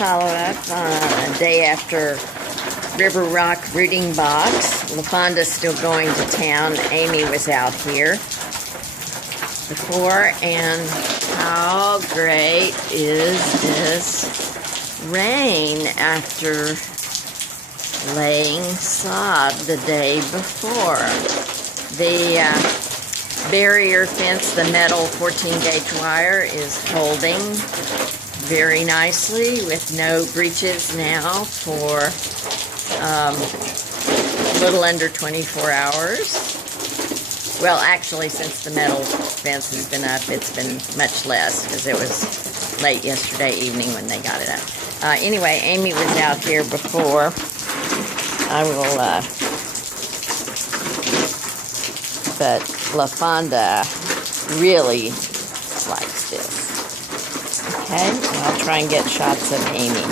follow-up on a day after River Rock rooting box. LaFawnda's still going to town. Amy was out here before, and how great is this rain after laying sod the day before. The barrier fence, the metal 14-gauge wire, is holding very nicely with no breaches now for a little under 24 hours. Well, actually, since the metal fence has been up, it's been much less because it was late yesterday evening when they got it up. Anyway, Amy was out here before. I will, but LaFawnda really likes this. Okay, I'll try and get shots of Amy.